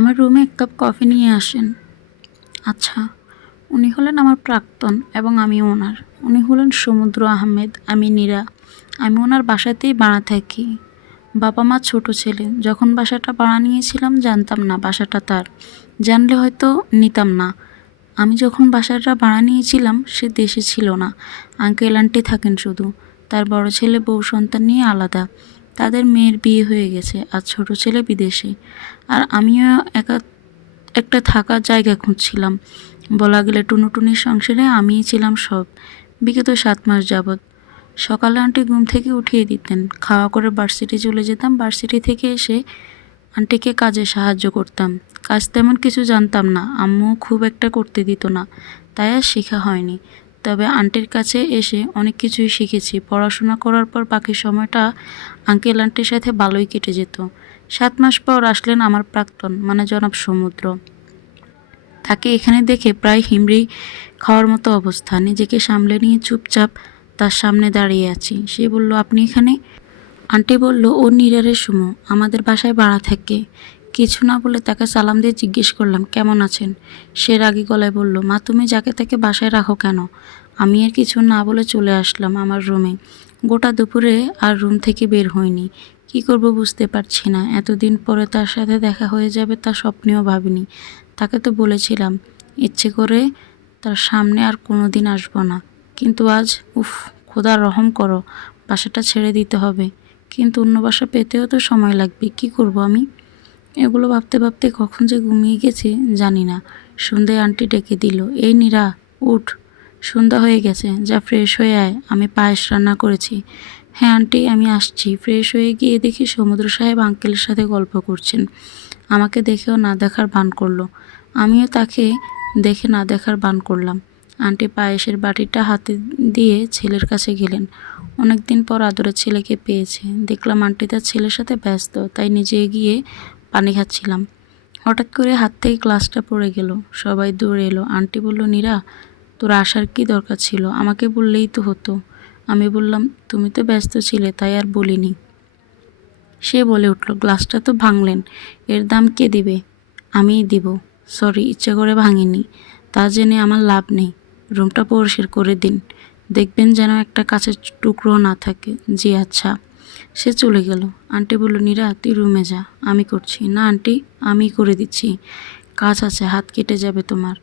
আমার রুমে এক কাপ কফি নিয়ে আসেন। আচ্ছা উনি হলেন আমার প্রাক্তন এবং আমি ওনার। উনি হলেন সমুদ্র আহমেদ, আমি নীরা। আমি ওনার বাসাতেই বাড়া থাকি। বাবা মা ছোট ছেলে, যখন বাসাটা ভাড়া নিয়েছিলাম জানতাম না বাসাটা তার। জানলে হয়তো নিতাম না। আমি যখন বাসাটা ভাড়া নিয়েছিলাম, সে দেশে ছিল না। আঙ্কেল, আন্টি থাকেন শুধু। তার বড় ছেলে, বউ, সন্তান নিয়ে আলাদা। তাদের মেয়ের বিয়ে হয়ে গেছে আর ছোট ছেলে বিদেশে। আর আমিও একা, একটা থাকার জায়গা খুঁজছিলাম। বলা গেলে টুনুটুনির সংসারে আমিই ছিলাম সব। বিগত সাত মাস যাবৎ। সকালে আন্টি ঘুম থেকে উঠিয়ে দিতেন। খাওয়া করে ভার্সিটি চলে যেতাম। ভার্সিটি থেকে এসে আন্টিকে কাজে সাহায্য করতাম। কাজ তেমন কিছু জানতাম না। আম্মু খুব একটা করতে দিত না। তাই আর শেখা হয়নি। তবে আন্টির কাছে এসে অনেক কিছুই শিখেছি। পড়াশোনা করার পর বাকি সময়টা আঙ্কেল আন্টির সাথে ভালোই কেটে যেত। সাত মাস পর আসলেন আমার প্রাক্তন মানে জনাব সমুদ্র। তাকে এখানে দেখে প্রায় হিমড়ি খাওয়ার মতো অবস্থা। নিজেকে সামলে নিয়ে চুপচাপ তার সামনে দাঁড়িয়ে আছি। সে বলল, আপনি এখানে? আন্টি বলল, ও নিরারের সুমো। আমাদের বাসায় ভাড়া থাকে। কিছু না বলে তাকে সালাম দিয়ে জিজ্ঞেস করলাম, কেমন আছেন? সে রাগী গলায় বলল, মা, তুমি যাকে তাকে বাসায় রাখো কেন? আমি আর কিছু না বলে চলে আসলাম আমার রুমে। গোটা দুপুরে আর রুম থেকে বের হইনি। কি করব বুঝতে পারছি না। এতদিন পরে তার সাথে দেখা হয়ে যাবে তা স্বপ্নেও ভাবিনি। তাকে তো বলেছিলাম, ইচ্ছে করে তার সামনে আর কোনো দিন আসব না। কিন্তু আজ, উফ খোদা রহম করো, বাসাটা ছেড়ে দিতে হবে। কিন্তু অন্য বাসা পেতেও তো সময় লাগবে, কি করব আমি? এগুলো ভাবতে ভাবতে কখন যে ঘুমিয়ে গেছে জানি না। সন্ধ্যায় আন্টি ডেকে দিল, এই নীরা, উঠ। সন্ধ্যা হয়ে গেছে, যা ফ্রেশ হয়ে আয়, আমি পায়েস রান্না করেছি। হ্যাঁ আন্টি, আমি আসছি। ফ্রেশ হয়ে গিয়ে দেখি সমুদ্র সাহেব আঙ্কেলের সাথে গল্প করছেন। আমাকে দেখেও না দেখার বান করল। আমিও তাকে দেখে না দেখার বান করলাম। আন্টি পায়েসের বাটিটা হাতে দিয়ে ছেলের কাছে গেলেন। অনেক দিন পর আদরের ছেলেকে পেয়েছে। দেখলাম আন্টি তার ছেলের সাথে ব্যস্ত, তাই নিজে গিয়ে পানি খাচ্ছিলাম। হঠাৎ করে হাত থেকে গ্লাসটা পড়ে গেল। সবাই দৌড়ে এলো। আন্টি বলল, নীরা, তোর আসার কি দরকার ছিল? আমাকে বললেই তো হতো। আমি বললাম, তুমি তো ব্যস্ত ছিলে, তাই আর বলিনি। সে বলে উঠল, গ্লাসটা তো ভাঙলেন, এর দাম কে দিবে? আমিই দিব। সরি, ইচ্ছে করে ভাঙিনি। তা জেনে আমার লাভ নেই। রুমটা পরিষ্কার করে দিন। দেখবেন যেন একটা কাছের টুকরো না থাকে। জি আচ্ছা। সে চলে গেল। আন্টি বলল, নীরা, তুই রুমে যা। আমি করছি। না আন্টি, আমি করে দিচ্ছি। কাজ আছে, হাত কেটে যাবে তোমার।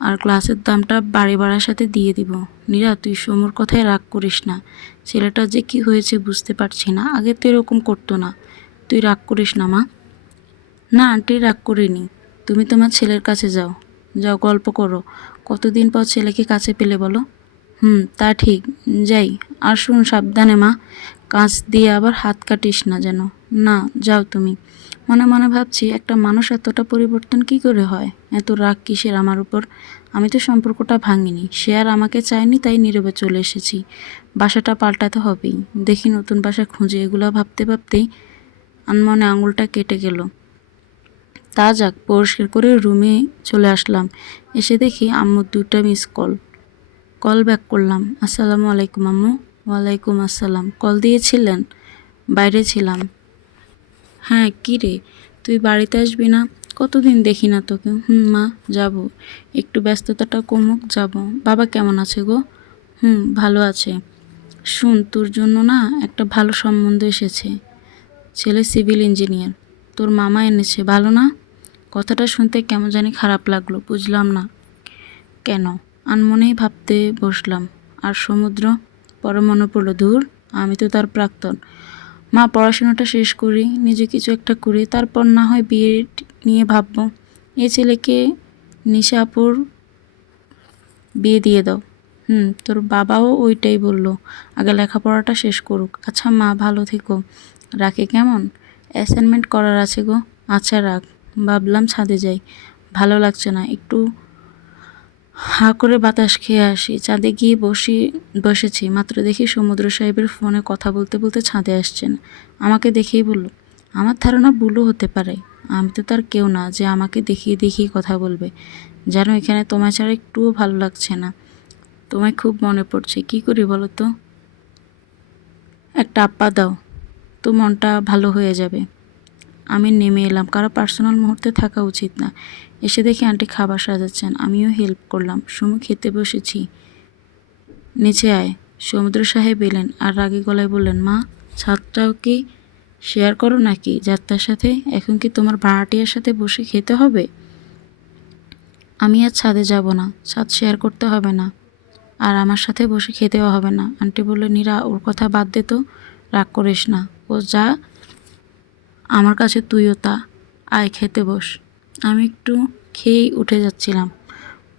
আর ক্লাসের দামটা বাড়ি বাড়ার সাথে দিয়ে দিব। নীরা, তুই সমর কথায় রাগ করিস না। ছেলেটা যে কি হয়েছে বুঝতে পারছি না। আগে তো এরকম করতো না। তুই রাগ করিস না, মা? না আন্টি, রাগ করিনি। তুমি তোমার ছেলের কাছে যাও। যাও, গল্প করো। কতদিন পর ছেলেকে কাছে পেলে বলো? হুম, তা ঠিক। যাই, আর শুন, সাবধানে, মা। কাঁচ দিয়ে আবার হাত কাটিস না যেন। না, যাও তুমি। মনে মনে ভাবছি, একটা মানুষ এতটা পরিবর্তন কি করে হয়? এত রাগ কিসের আমার উপর? আমি তো সম্পর্কটা ভাঙিনি। সে আর আমাকে চায়নি, তাই নীরবে চলে এসেছি। বাসাটা পাল্টাতে হবেই। দেখি নতুন বাসা খুঁজে এগুলো ভাবতে ভাবতেই আনমনে আঙুলটা কেটে গেল। তা যাক, পরিষ্কার করে রুমে চলে আসলাম। এসে দেখি আম্মুর দুটা মিস কল কল ব্যাক করলাম। আসসালামু আলাইকুম, আম্মু। ওয়ালাইকুম আসসালাম। কল দিয়েছিলেন? বাইরে ছিলাম। হ্যাঁ কী রে? তুই বাড়িতে আসবি না? কতদিন দেখি না তোকে। হুম, মা, যাব। একটু ব্যস্ততাটা কমুক, যাব। বাবা কেমন আছে গো? হুম, ভালো আছে। শুন, তোর জন্য না একটা ভালো সম্বন্ধ এসেছে। ছেলে সিভিল ইঞ্জিনিয়ার। তোর মামা এনেছে, ভালো না? কথাটা শুনতে কেমন জানি খারাপ লাগল, বুঝলাম না। কেন? আনমনেই ভাবতে বসলাম। আর সমুদ্র? পরে মনে পড়ল দূর আমি তো তার প্রাক্তন। মা, পড়াশোনাটা শেষ করি, নিজে কিছু একটা করি, তারপর না হয় বিয়ে নিয়ে ভাববো। এ ছেলেকে নিশাপুর বিয়ে দিয়ে দাও। হুম, তোর বাবাও ওইটাই বলল। আগে লেখাপড়াটা শেষ করুক। আচ্ছা মা, ভালো থেকো। রাখে কেমন? অ্যাসাইনমেন্ট করার আছে গো। আচ্ছা রাখ। ভাবলাম ছাদে যাই। ভালো লাগছে না। একটু হা করে বাতাস খেয়ে আসি। চাঁদে গিয়ে বসি, বসেছি। মাত্র দেখি সমুদ্র সাহেবের ফোনে কথা বলতে বলতে ছাদে আসছেন। আমাকে দেখেই বলল, আমার ধারণা ভুলও হতে পারে। আমি তো তার কেউ না যে আমাকে দেখিয়ে দেখিয়ে কথা বলবে। যেন এখানে তোমায় ছাড়া একটুও ভালো লাগছে না। তোমায় খুব মনে পড়ছে। কি করি বলো তো? একটা আপ্পা দাও। তো মনটা ভালো হয়ে যাবে। আমি নেমে এলাম। কারও পার্সোনাল মুহূর্তে থাকা উচিত না। এসে দেখি আন্টি খাবার সাজাচ্ছেন। আমিও হেল্প করলাম। সুমু খেতে বসেছি। নিচে আয়। সমুদ্র সাহেব এলেন আর রাগী গলায় বললেন, মা, ছাদটাও কি শেয়ার করো নাকি? যাত্রার সাথে? এখন কি তোমার ভাড়াটিয়ার সাথে বসে খেতে হবে? আমি আর ছাদে যাব না। ছাদ শেয়ার করতে হবে না। আর আমার সাথে বসে খেতেও হবে না। আন্টি বলল নীরা, ওর কথা বাদ দে তো। রাগ করিস না। ও যা আমার কাছে তুইও তা, আয় খেতে বস। আমি একটু খেয়েই উঠে যাচ্ছিলাম।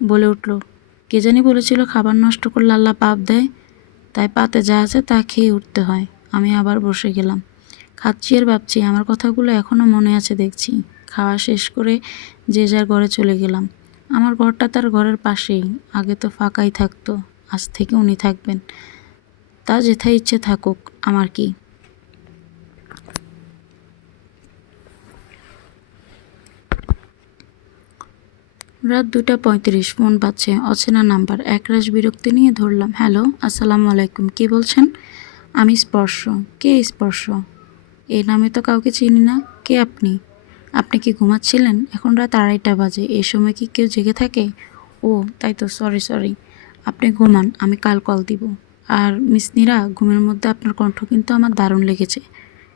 বলে উঠল, কে জানি বলেছিল খাবার নষ্ট করলে আল্লাহ পাপ দেয়। তাই পাতে যা আছে তা খেয়ে উঠতে হয়। আমি আবার বসে গেলাম। খাচ্ছি আর ভাবছি, আমার কথাগুলো এখনও মনে আছে দেখছি। খাওয়া শেষ করে যে যার ঘরে চলে গেলাম। আমার ঘরটা তার ঘরের পাশেই, আগে তো ফাঁকাই থাকতো, আজ থেকে উনি থাকবেন। তা যেথায় ইচ্ছে থাকুক, আমার কি? রাত দুটা পঁয়ত্রিশ, ফোন পাচ্ছে অচেনা নাম্বার। একরাশ বিরক্তি নিয়ে ধরলাম, হ্যালো, আসসালামু আলাইকুম, কে বলছেন? আমি স্পর্শ। কে স্পর্শ? এই নামে তো কাউকে চিনি না, কে আপনি? আপনি কি ঘুমাচ্ছিলেন? এখন রাত আড়াইটা বাজে, এ সময় কি কেউ জেগে থাকে? ও, তাই তো, সরি সরি। আপনি ঘুমান, আমি কাল কল দিব। আর মিস নীরা, ঘুমের মধ্যে আপনার কণ্ঠ কিন্তু আমার দারুণ লেগেছে।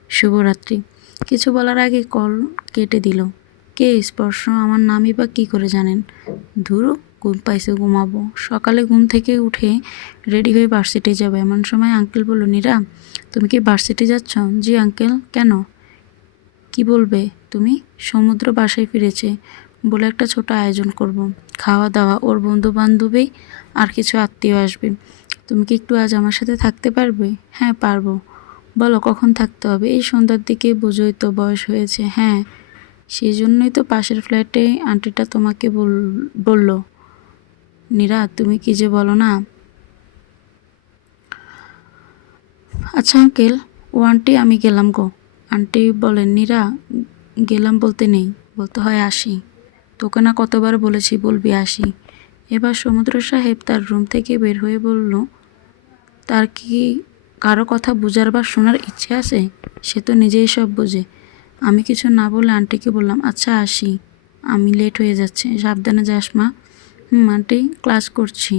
শুভরাত্রি। কিছু বলার আগে কল কেটে দিল। কে স্পর্শ? আমার নামই বা কী করে জানেন? ধুরো, ঘুম পাইছে, ঘুমাবো। সকালে ঘুম থেকে উঠে রেডি হয়ে ভার্সিটি যাবে। এমন সময় আঙ্কেল বলল, নীরা, তুমি কি ভার্সিটি যাচ্ছ? জি আঙ্কেল কেন? কি বলবে? তুমি সমুদ্র বাসায় ফিরেছে, বলে একটা ছোট আয়োজন করব। খাওয়া দাওয়া, ওর বন্ধু বান্ধবী আর কিছু আত্মীয় আসবে। তুমি কি একটু আজ আমার সাথে থাকতে পারবে? হ্যাঁ পারব। বলো, কখন থাকতে হবে? এই সন্ধ্যার দিকে, বুঝোই তো বয়স হয়েছে। হ্যাঁ সেই জন্যই তো পাশের ফ্ল্যাটে আন্টিটা তোমাকে বল, বলল, নীরা, তুমি কি যে বলো না? আচ্ছা আঙ্কেল ও আন্টি আমি গেলাম গো। আন্টি বলেন নীরা, গেলাম বলতে নেই, বলতে হয় আসি। তোকে না কতবার বলেছি বলবি আসি। এবার সমুদ্র সাহেব তার রুম থেকে বের হয়ে বলল, তার কি কারও কথা বোঝার বা শোনার ইচ্ছে আছে? সে তো নিজেই সব বোঝে। আমি কিছু না বলে আন্টিকে বললাম আচ্ছা আসি। আমি লেট হয়ে যাচ্ছে। সাবধানে যাস, মা। হুম, আন্টি ক্লাস করছি।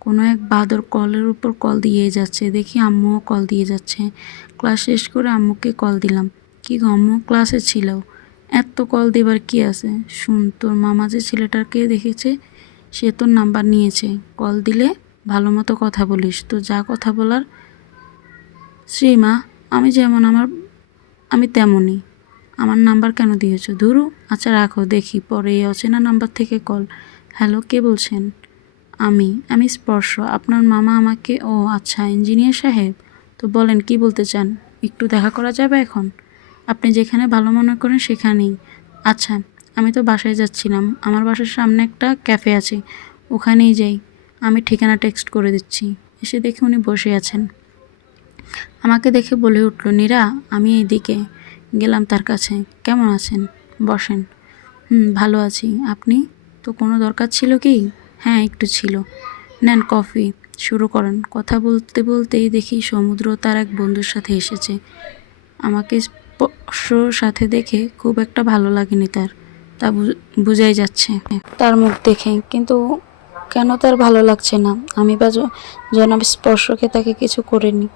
কোনো এক বাদর কলের উপর কল দিয়েই যাচ্ছে। দেখি আম্মুও কল দিয়ে যাচ্ছে। ক্লাস শেষ করে আম্মুকে কল দিলাম। কি গো আম্মু ক্লাসে ছিল? এত কল দেবার কি আছে? শুন, তোর মামা যে ছেলেটাকে দেখেছে, সে তোর নাম্বার নিয়েছে। কল দিলে ভালো মতো কথা বলিস। তো যা কথা বলার, শ্রীমা, আমি যেমন আমার, আমি তেমনই। আমার নাম্বার কেন দিয়েছ? ধুরু আচ্ছা রাখো, দেখি পরে এই অচেনা নাম্বার থেকে কল। হ্যালো, কে বলছেন? আমি আমি স্পর্শ। আপনার মামা আমাকে, ও আচ্ছা ইঞ্জিনিয়ার সাহেব? তো বলেন, কি বলতে চান? একটু দেখা করা যাবে এখন? আপনি যেখানে ভালো মনে করেন সেখানেই। আচ্ছা আমি তো বাসায় যাচ্ছিলাম। আমার বাসার সামনে একটা ক্যাফে আছে, ওখানেই যাই। আমি ঠিকানা টেক্সট করে দিচ্ছি। এসে দেখে উনি বসে আছেন। আমাকে দেখে বলে উঠল, নীরা, আমি এইদিকে। গেলাম তার কাছে। কেমন আছেন? বসেন। হুম, ভালো আছি। আপনি? তো কোনো দরকার ছিল কি? হ্যাঁ একটু ছিল। নেন কফি। শুরু করেন। কথা বলতে বলতেই দেখি সমুদ্র তার এক বন্ধুর সাথে এসেছে। আমাকে স্পর্শর সাথে দেখে খুব একটা ভালো লাগেনি তার। তা বোঝাই যাচ্ছে। তার মুখ দেখে। কিন্তু কেন তার ভালো লাগছে না? আমি বা জনাব স্পর্শকে তাকে কিছু করিনি।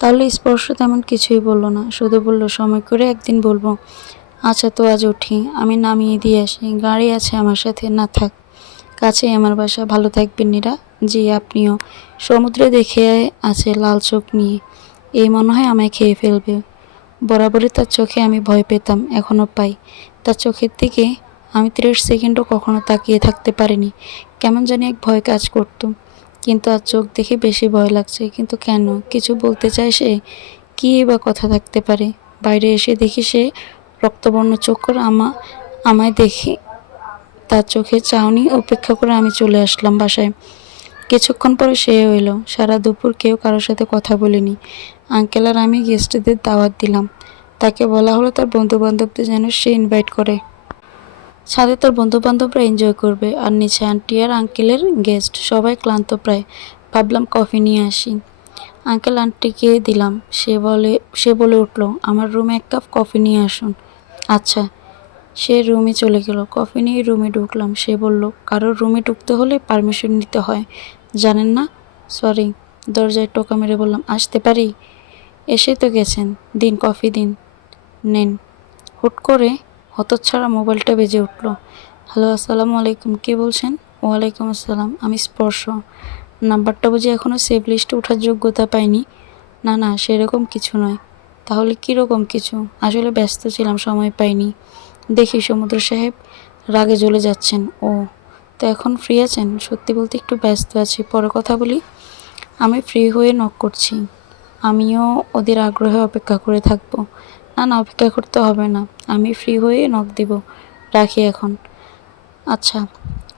তাহলে স্পর্শ তেমন কিছুই বলল না। শুধু বলল, সময় করে একদিন বলব। আচ্ছা তো আজ উঠি। আমি নামিয়ে দিয়ে আসি। গাড়ি আছে আমার সাথে, না থাক। কাছেই আমার বাসা। ভালো থাকবেন নিরা। জি, আপনিও। সমুদ্রে দেখে আছে লাল চোখ নিয়ে। এই মনে হয় আমায় খেয়ে ফেলবে। বরাবরই তার চোখে আমি ভয় পেতাম, এখনও পাই। তার চোখের দিকে আমি ত্রিশ সেকেন্ডও কখনো তাকিয়ে থাকতে পারিনি। কেমন জানি এক ভয় কাজ করতো। কিন্তু আর চোখ দেখে বেশি ভয় লাগছে, কিন্তু কেন? কিছু বলতে চায় সে? কী বা কথা থাকতে পারে? বাইরে এসে দেখি সে রক্তবর্ণ চোখ করে আমা আমায় দেখে। তার চোখের চাউনি উপেক্ষা করে আমি চলে আসলাম বাসায়। কিছুক্ষণ পরে সে এলো। সারা দুপুর কেউ কারোর সাথে কথা বলিনি। আঙ্কেল আর আমি গেস্টদের দাওয়াত দিলাম। তাকে বলা হলো তার বন্ধু বান্ধবদের যেন সে ইনভাইট করে। ছাদে তার বন্ধু বান্ধবরা এনজয় করবে। আর নিচে আন্টি আর আঙ্কেলের গেস্ট সবাই ক্লান্ত প্রায়। ভাবলাম কফি নিয়ে আসি। আঙ্কেল আন্টিকে দিলাম। সে বলে সে বলে উঠল, আমার রুমে এক কাপ কফি নিয়ে আসুন। আচ্ছা সে রুমে চলে গেল। কফি নিয়ে রুমে ঢুকলাম। সে বলল, কারোর রুমে ঢুকতে হলে পারমিশন নিতে হয়। জানেন না? সরি দরজায় টোকা মেরে বললাম, আসতে পারি? এসে তো গেছেন। দিন কফি দিন। নেন। হুট করে হতচ্ছাড়া মোবাইলটা বেজে উঠল। হ্যালো, আসসালামু আলাইকুম, কে বলছেন? ওয়ালাইকুম আসসালাম, আমি স্পর্শ। নাম্বারটা বুঝি এখনও সেভ লিস্টে ওঠার যোগ্যতা পাইনি? না না, সেরকম কিছু নয়। তাহলে কীরকম কিছু? আসলে ব্যস্ত ছিলাম, সময় পাইনি। দেখি, সমুদ্র সাহেব রাগে জ্বলে যাচ্ছেন। ও, তো এখন ফ্রি আছেন? সত্যি বলতে একটু ব্যস্ত আছি। পরে কথা বলি। আমি ফ্রি হয়ে নক করছি। আমিও ওদের আগ্রহে অপেক্ষা করে থাকব। না না, অপেক্ষা করতে হবে না। আমি ফ্রি হয়ে নক দিব। রাখি এখন। আচ্ছা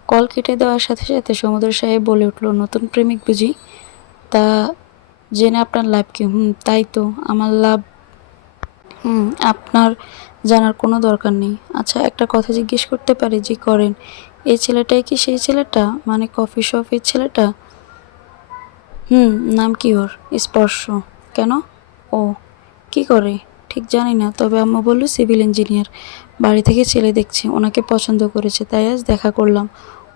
কল কেটে দেওয়ার সাথে সাথে সমুদ্র সাহেব বলে উঠল, নতুন প্রেমিক বুঝি? তা জেনে আপনার লাভ কি? হুম, তাই তো, আমার লাভ, হুম, আপনার জানার কোনো দরকার নেই। আচ্ছা একটা কথা জিজ্ঞেস করতে পারি যে করেন এই ছেলেটাই কি সেই ছেলেটা? মানে কফি শপের ছেলেটা? হুম, নাম কি ওর? স্পর্শ। কেন? ও, কি করে? ঠিক জানি না, তবে আম্মু বলল, সিভিল ইঞ্জিনিয়ার। বাড়ি থেকে ছেলে দেখছে, ওনাকে পছন্দ করেছে, তাই আজ দেখা করলাম।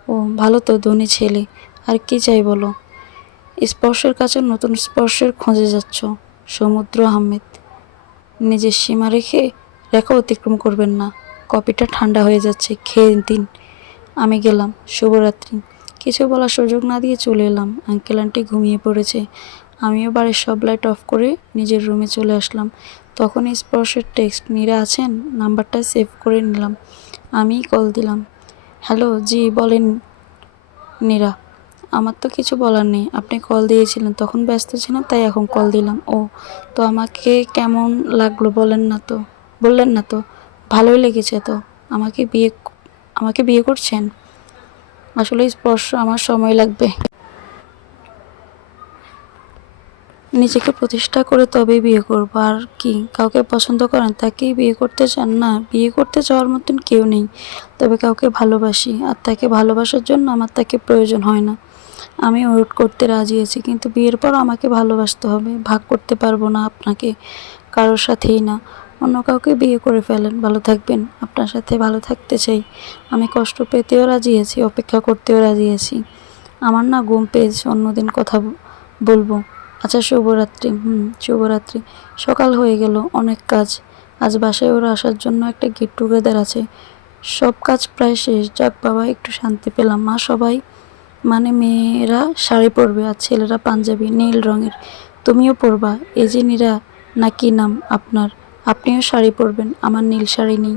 ও, ভালো তো, ধনী ছেলে। আর কি চাই বলো? স্পর্শের কাছে নতুন স্পর্শের খোঁজে যাচ্ছ, সমুদ্র আহমেদ। নিজের সীমা রেখে রেখা অতিক্রম করবেন না। কপিটা ঠান্ডা হয়ে যাচ্ছে, খেয়ে দিন। আমি গেলাম, শুভরাত্রি। কিছু বলার সুযোগ না দিয়ে চলে এলাম। আঙ্কেল, আন্টি ঘুমিয়ে পড়েছে। আমিও বাড়ির সব লাইট অফ করে নিজের রুমে চলে আসলাম। তখন স্পর্শের টেক্সট নীরা আছেন? নাম্বারটা সেভ করে নিলাম। আমি কল দিলাম। হ্যালো, জি, বলেন নীরা আমার তো কিছু বলার নেই। আপনি কল দিয়েছিলেন, তখন ব্যস্ত ছিলাম, তাই এখন কল দিলাম। ও, তো আমাকে কেমন লাগল বলেন না তো? বললেন না তো? ভালোই লেগেছে তো। আমাকে বিয়ে আমাকে বিয়ে করছেন? আসলে স্পর্শ, আমার সময় লাগবে। নিজেকে প্রতিষ্ঠা করে তবেই বিয়ে করব। আর কি? কাউকে পছন্দ করেন, তাকেই বিয়ে করতে চান? না, বিয়ে করতে চাওয়ার মতন কেউ নেই। তবে কাউকে ভালোবাসি, আর তাকে ভালোবাসার জন্য আমার তাকে প্রয়োজন হয় না। আমি ওয়েট করতে রাজি আছি, কিন্তু বিয়ের পর আমাকে ভালোবাসতে হবে। ভাগ করতে পারব না আপনাকে, কারোর সাথেই না। অন্য কাউকে বিয়ে করে ফেলেন। ভালো থাকবেন। আপনার সাথে ভালো থাকতে চাই। আমি কষ্ট পেতেও রাজি আছি, অপেক্ষা করতেও রাজি আছি। আমার না ঘুম পেয়েছে, অন্যদিন কথা বলব। আচ্ছা শুভরাত্রি। হুম, শুভরাত্রি। সকাল হয়ে গেল, অনেক কাজ। আজ বাসায় ওরা আসার জন্য একটা গেট টুগেদার আছে। সব কাজ প্রায় শেষ। যাক বাবা, একটু শান্তি পেলাম। মা সবাই মানে মেয়েরা শাড়ি পরবে আর ছেলেরা পাঞ্জাবি, নীল রঙের। তুমিও পরবা। এই যে নীরা না কি নাম আপনার? আপনিও শাড়ি পরবেন। আমার নীল শাড়ি নেই।